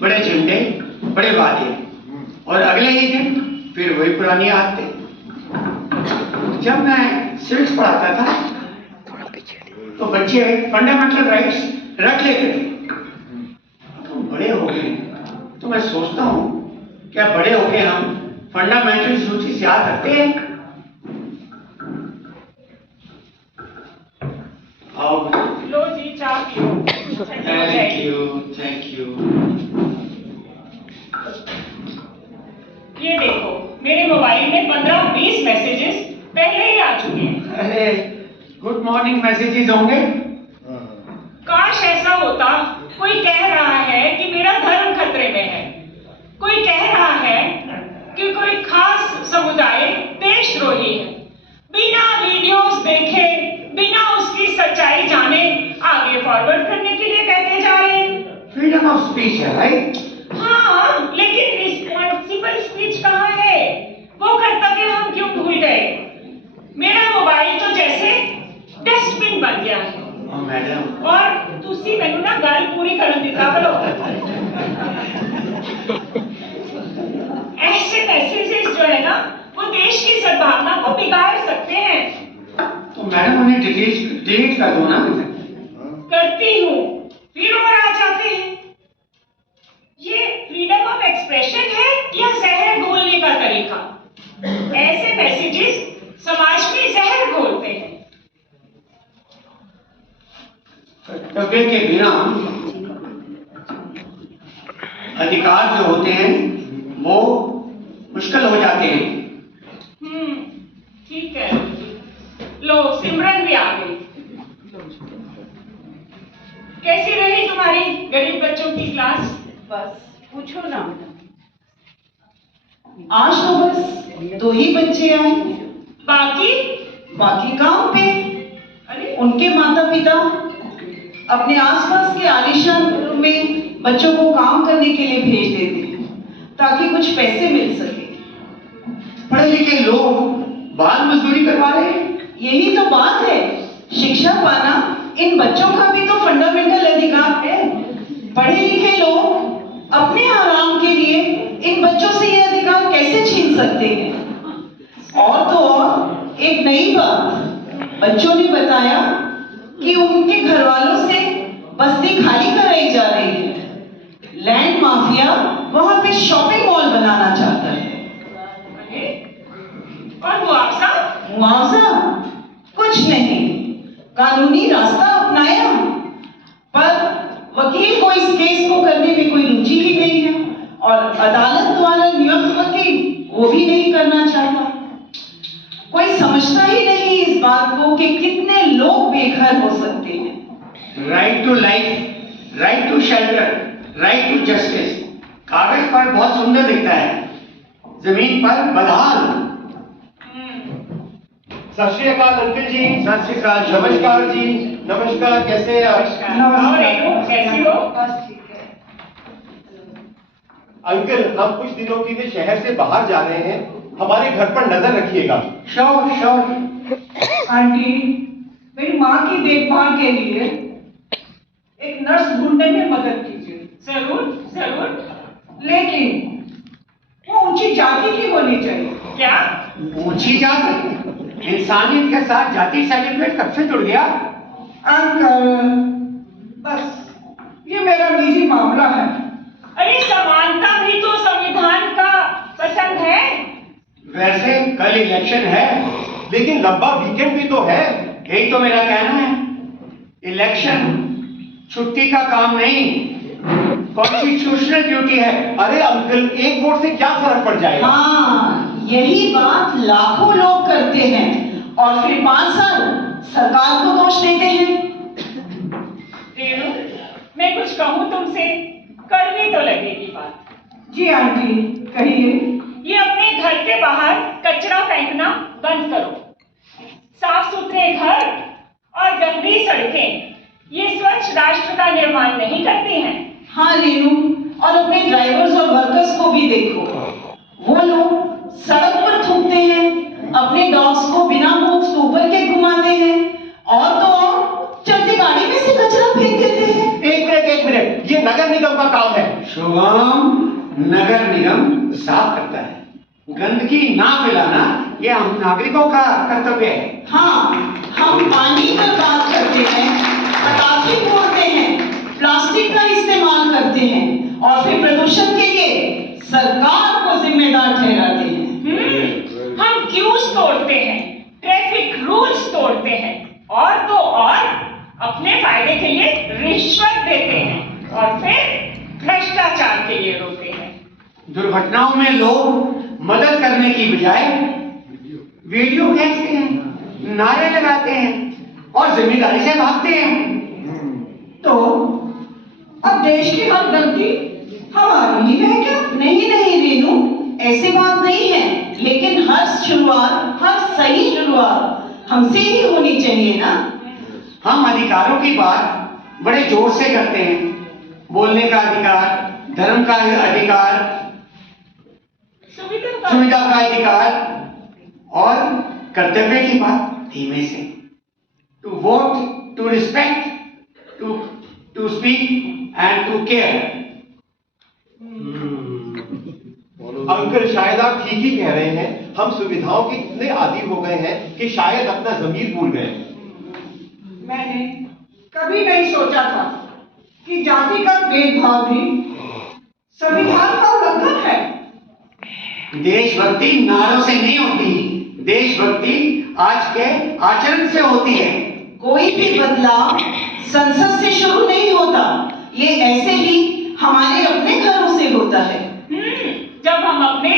बड़े झंडे, बड़े वादे, और अगले ही दिन फिर वही पुरानी आदतें। जब मैं सिविक्स पढ़ाता था तो बच्चे फंडामेंटल राइट्स रख लेते थे। तो बड़े हो गए तो मैं सोचता हूँ, क्या बड़े हो गए हम फंडामेंटल ड्यूटीज याद रखते हैं? लो जी, चाय पियो। Thank you. ये देखो, मेरे मोबाइल में 15-20 मैसेजेस पहले ही आ चुके हैं। अरे गुड मॉर्निंग मैसेजेस होंगे। काश ऐसा होता। कोई कह रहा है कि मेरा धर्म खतरे में है, कोई कह रहा है कि कोई खास समुदाय देशद्रोही है। बिना वीडियोस देखे, बिना उसकी सच्चाई जाने आगे फॉरवर्ड करने के लिए कहते जा रहे हैं। फ्रीडम ऑफ स्पीच है, राइट? हाँ, लेकिन रिस्पॉन्सिबल स्पीच कहाँ है? वो कर्तव्य हम क्यों भूल गए? मेरा मोबाइल तो जैसे डस्टबिन बन गया है। मैडम, और तुसी मैनू ना गल पूरी करन दिता करो। ऐसे मैसेजेस जो है ना, वो देश की सद्भावना को बिगाड़ सकते हैं। तो मैडम उन्हें डिलीट कर दो ना। करती हूँ, फिर और आ जाते हैं। ये फ्रीडम ऑफ एक्सप्रेशन है या जहर घोलने का तरीका? ऐसे मैसेजेस समाज में जहर घोलते हैं। कर्तव्य के बिना अधिकार जो होते हैं वो मुश्किल हो जाते हैं। ठीक है। लो, सिमरन भी आ गई। कैसी रही तुम्हारी गरीब बच्चों की क्लास? बस पूछो ना, आज तो बस 2 ही बच्चे आए, बाकी काम पे। अरे उनके माता पिता अपने आसपास के आलीशान घरों में बच्चों को काम करने के लिए भेज देते हैं ताकि कुछ पैसे मिल सके। पढ़े लिखे लोग बाल मजदूरी करवा रहे हैं। यही तो बात है, शिक्षा पाना इन बच्चों का भी तो फंडामेंटल अधिकार है। पढ़े लिखे लोग अपने आराम के लिए इन बच्चों से ये अधिकार कैसे छीन सकते हैं? और तो और एक नई बात, बच्चों ने बताया कि उनके घर वालों से बस्ती खाली कराई जा रही है। लैंड माफिया वहां पे शॉपिंग मॉल बनाना चाहता है। और मुआवजा? कुछ नहीं, कानूनी रास्ता अपनाया, पर वकील को इस केस को करने में कोई रुचि ही नहीं है और अदालत द्वारा नियुक्त वकील वो भी नहीं करना चाहता। कोई समझता ही नहीं इस बात को कि कितने लोग बेघर हो सकते हैं। Right to life, right to shelter, right to justice कागज पर बहुत सुंदर दिखता है, जमीन पर बदहाल। सत श्री अकाल अंकल जी। सत श्री अकाल। नमस्कार जी। नमस्कार, कैसे हैं आप? कैसी हो? अंकल, हम कुछ दिनों के लिए शहर से बाहर जा रहे हैं, हमारे घर पर नजर रखिएगा। श्योर। आंटी, मेरी माँ की देखभाल के लिए एक नर्स ढूंढने में मदद कीजिए। जरूर। लेकिन वो ऊंची जाति की होनी चाहिए। क्या? ऊंची जाति? इंसानियत के साथ जाति सर्टिफिकेट कब से जुड़ गया? अंकल, बस ये मेरा निजी मामला है। अरे समानता भी तो संविधान का पसंद है। वैसे कल इलेक्शन है, लेकिन लंबा वीकेंड भी तो है। यही तो मेरा कहना है। इलेक्शन छुट्टी का काम नहीं, कॉन्स्टिट्यूशनल ड्यूटी है। अरे अंकल, एक वोट से क्या फर्क पड़ जाएगा? हाँ, यही बात लाखों लोग करते हैं और फिर 5 साल सरकार को दोष देते हैं। रेणु, मैं कुछ कहूँ तुमसे, कड़वी तो लगेगी बात। जी आंटी, कहिए। ये अपने घर के बाहर कचरा फेंकना बंद करो। साफ सुथरे घर और गंदी सड़कें ये स्वच्छ राष्ट्र का निर्माण नहीं करते हैं। हाँ रेणु, और अपने ड्राइवर्स और वर्कर्स को भी देखो, वो लोग सड़क पर थूकते हैं, अपने डॉग्स को बिना मूंछ के ऊपर के घुमाते हैं और तो और चलती गाड़ी में से कचरा फेंक देते हैं। एक मिनट, ये नगर निगम का काम है। शुभम, नगर निगम साफ करता है, गंदगी ना फैलाना ये हम नागरिकों का कर्तव्य है। हाँ, हम पानी पर बात करते हैं, पटाखे फोड़ते हैं, प्लास्टिक का इस्तेमाल करते हैं और फिर प्रदूषण के लिए सरकार को जिम्मेदार ठहराते हैं। हम क्यूज तोड़ते हैं, ट्रैफिक रूल्स तोड़ते हैं और तो और अपने फायदे के लिए रिश्वत देते हैं और फिर भ्रष्टाचार के लिए रोकते हैं। दुर्घटनाओं में लोग मदद करने की बजाय वीडियो खींचते हैं, नारे लगाते हैं और जिम्मेदारी से भागते हैं। तो अब देश की हर गलती हमारी ही है क्या? नहीं नहीं रेनू, ऐसी बात नहीं है, लेकिन हर शुरुआत, हर सही शुरुआत हमसे ही होनी चाहिए ना। हम अधिकारों की बात बड़े जोर से करते हैं, बोलने का अधिकार, धर्म का अधिकार, सुविधा का अधिकार और कर्तव्य की बात धीमे से। To vote, to respect, to speak and to care. Uncle शायद आप ठीक ही कह रहे हैं, हम सुविधाओं के इतने आदी हो गए हैं कि शायद अपना ज़मीर भूल गए। मैंने कभी नहीं सोचा था कि जातिगत भेदभाव भी संविधान का उल्लंघन है। देशभक्ति नारों से नहीं होती, देशभक्ति आज के आचरण से होती है। कोई भी बदलाव संसद से शुरू नहीं होता, ये ऐसे ही हमारे अपने घरों से होता है। जब हम अपने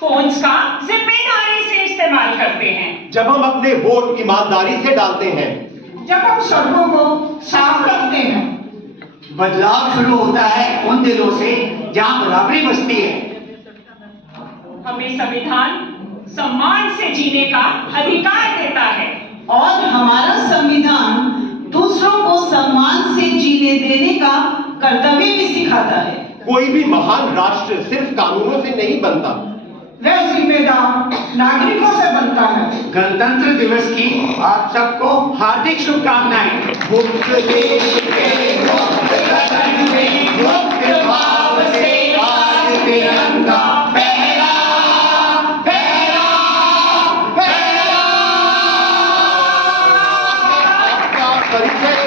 फोन्स का जिम्मेदारी से इस्तेमाल करते हैं, जब हम अपने वोट ईमानदारी से डालते हैं, जब हम सड़कों को साफ रखते हैं। बदलाव शुरू होता है उन दिलों से जहां बराबरी बसती है। हमें संविधान सम्मान से जीने का अधिकार देता है और हमारा संविधान दूसरों को सम्मान से जीने देने का कर्तव्य भी सिखाता है। कोई भी महान राष्ट्र सिर्फ कानूनों से नहीं बनता, वह जिम्मेदार नागरिकों से बनता है। गणतंत्र दिवस की आप सबको हार्दिक शुभकामनाएं। मुक्त देश के मुक्त भाव से आज तिरंगा फहरा, फहरा, फहरा। आपका परिचय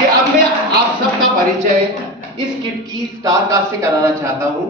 ये अब मैं आप सबका परिचय इस किट की स्टार कास्ट से कराना चाहता हूँ।